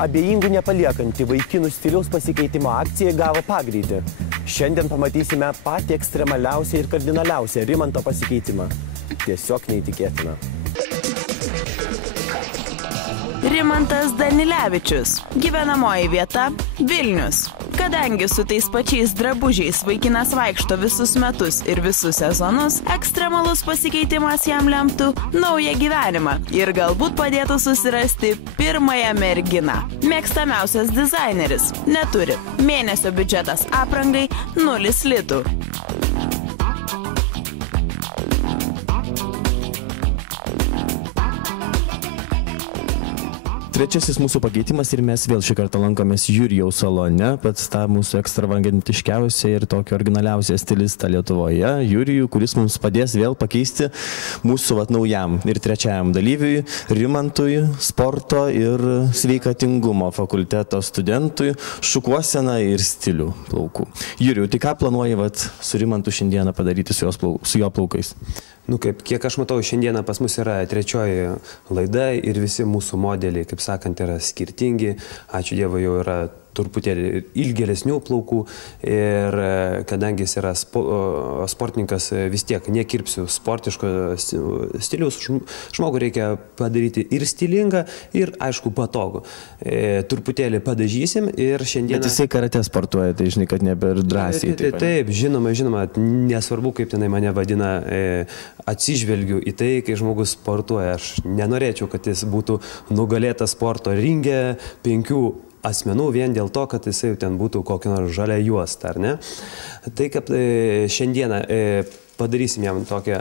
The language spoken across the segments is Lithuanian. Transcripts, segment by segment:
Abejingų nepaliekanti vaikinų stiliaus pasikeitimo akcija gavo pagreitį. Šiandien pamatysime patį ekstremaliausią ir kardinaliausią Rimanto pasikeitimą. Tiesiog neįtikėtina. Rimantas Danilevičius. Gyvenamoji vieta – Vilnius. Kadangi su tais pačiais drabužiais vaikinas vaikšto visus metus ir visus sezonus, ekstremalus pasikeitimas jam lemtų naują gyvenimą ir galbūt padėtų susirasti pirmąją merginą. Mėgstamiausias dizaineris – neturi. Mėnesio biudžetas aprangai – 0 litų. Trečiasis mūsų pakeitimas ir mes vėl šį kartą lankomės Jurijaus salone, pats tą mūsų ekstravagantiškiausią ir tokį originaliausią stilistą Lietuvoje, Jurijų, kuris mums padės vėl pakeisti mūsų naujam ir trečiajam dalyviui, Rimantui, sporto ir sveikatingumo fakulteto studentui, šukuoseną ir stilių plaukų. Jurijau, tai ką planuoji su Rimantu šiandieną padaryti su jo plaukais? Kiek aš matau, šiandieną pas mus yra trečioji laida ir visi mūsų modeliai, kaip sakant, yra skirtingi. Ačiū Dievui, jau yra truputėlį ilgėlesnių plaukų ir kadangi jis yra sportininkas, vis tiek nekirpsiu sportiško stiliaus, žmogų reikia padaryti ir stilingą, ir aišku patogų. Truputėlį padažysim ir šiandieną... Bet jisai karate sportuoja, tai žinai, kad nebe ir drąsiai. Taip, žinoma, nesvarbu, kaip tenai mane vadina, atsižvelgiu į tai, kai žmogus sportuoja. Aš nenorėčiau, kad jis būtų nugalėtas sporto ringe 5 asmenų vien dėl to, kad jisai ten būtų kokia nors žalia juosta, ar ne? Tai, kad šiandieną padarysim jam tokią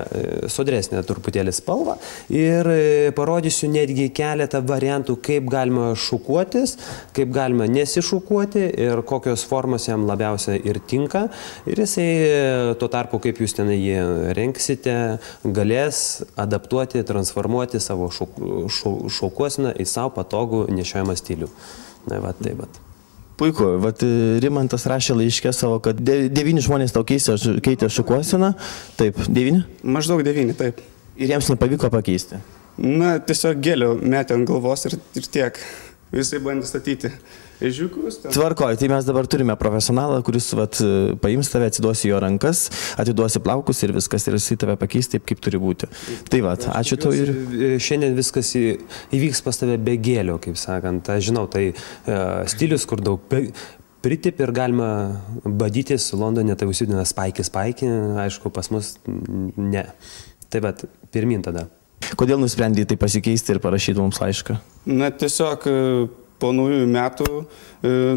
sodresnę truputėlį spalvą ir parodysiu netgi keletą variantų, kaip galima šukuotis, kaip galima nesišukuoti ir kokios formos jam labiausiai ir tinka. Ir jisai tuo tarpu, kaip jūs ten jį renksite, galės adaptuoti, transformuoti savo šukuosiną į savo patogų nešiojamą stilių. Puiku, Rimantas rašė laiške savo, kad 9 žmonės tau keitė šukuosiną. Taip, 9? Maždaug 9, taip. Ir jiems nepavyko pakeisti? Na, tiesiog gėlių metė ant galvos ir tiek. Visai bandė statyti ežiukus. Tvarkoj, tai mes dabar turime profesionalą, kuris paims tave, atsiduosi jo rankas, atiduosi plaukus ir viskas, ir jisai tave pakeis taip, kaip turi būti. Tai ačiū tau ir... Šiandien viskas įvyks pas tave be gėlio, kaip sakant. Aš žinau, tai stilius, kur daug pritip ir galima badytis. Londone tai užsidina spaikį, aišku, pas mus ne. Tai pirmin tada. Kodėl nusprendei tai pasikeisti ir parašyti mums laišką? Na, tiesiog po naujųjų metų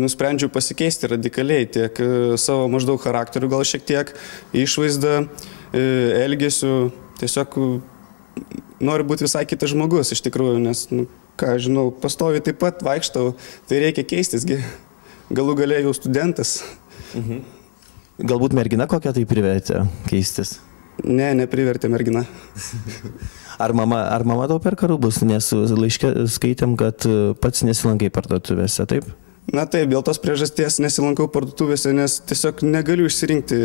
nusprendžiau pasikeisti radikaliai tiek savo maždaug charakterių, gal šiek tiek išvaizdą, elgesiu. Tiesiog noriu būti visai kitas žmogus, iš tikrųjų, nes, ką žinau, pastoviai taip pat vaikštau, tai reikia keistisgi. Galų gale jau studentas. Galbūt mergina kokia tai privertė keistis? Ne, neprivertė mergina. Ar mama tau perka rūbus, nes laiške skaitėm, kad pats nesilankai parduotuvėse, taip? Na taip, dėl tos priežasties nesilankau parduotuvėse, nes tiesiog negaliu išsirinkti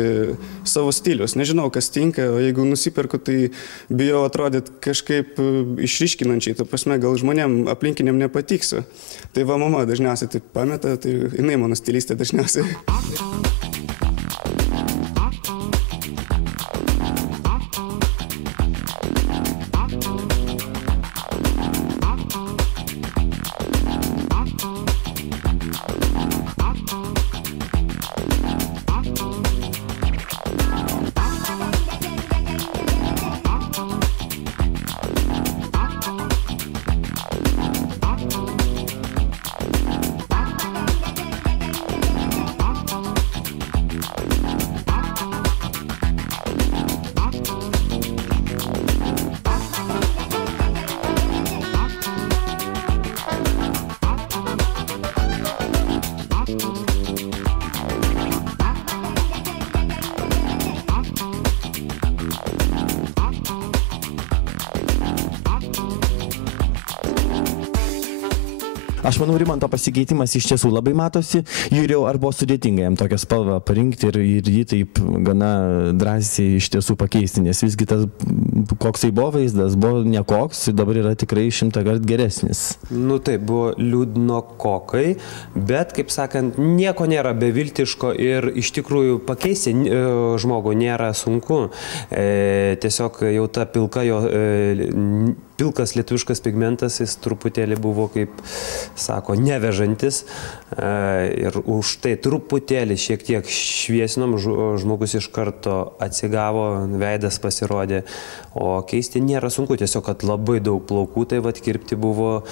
savo stilius. Nežinau, kas tinka, o jeigu nusiperku, tai bijau atrodyti kažkaip išryškinančiai, ta prasme, gal žmonėm aplinkiniam nepatiksiu. Tai mama dažniausiai taip pameta, tai jinai mano stilistė dažniausiai. Aš manau, Rimanto pasikeitimas iš tiesų labai matosi. Jurijau, ar buvo sudėtinga jam tokią spalvą parinkti ir jį taip gana drąsiai iš tiesų pakeisti, nes visgi tas koksai buvo vaizdas, buvo nekoks, dabar yra tikrai 100 kart geresnis. Nu tai buvo liūdnokokai, bet, kaip sakant, nieko nėra beviltiško ir iš tikrųjų pakeisti žmogų nėra sunku. Tiesiog jau ta pilkas lietuviškas pigmentas, jis truputėlį buvo, kaip sako, nevežantis ir už tai truputėlį šiek tiek šviesinom, žmogus iš karto atsigavo, veidas pasirodė, o keisti nėra sunku, tiesiog, kad labai daug plaukų, tai vat kirpti buvo,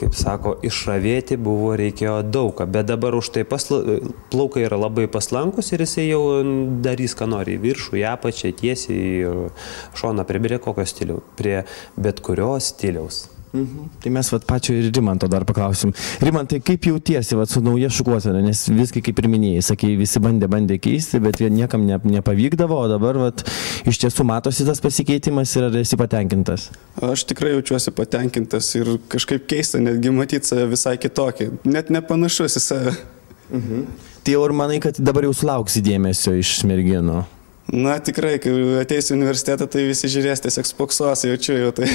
kaip sako, išravėti buvo, reikėjo daug, bet dabar už tai plaukai yra labai paslankus ir jisai jau darys, ką nori, į viršų, į apačią, tiesiai, į šoną, prie kokio stiliaus, prie bet kurio stiliaus. Tai mes pačio ir Rimanto dar paklausim. Rimantai, kaip jautiesi su nauja šukuosena, nes viskai kaip ir minėjai, sakei, visi bandė keisti, bet niekam nepavykdavo, o dabar iš tiesų matosi tas pasikeitimas ir ar esi patenkintas? Aš tikrai jaučiuosi patenkintas ir kažkaip keista, netgi matyti save visai kitokį, net nepanašus į save. Tai jau ir manai, kad dabar jau sulauksi dėmesio iš merginų? Na tikrai, kai ateisiu į universitetą, tai visi žiūrės, tiesiog spoksos, jaučiu jau tai.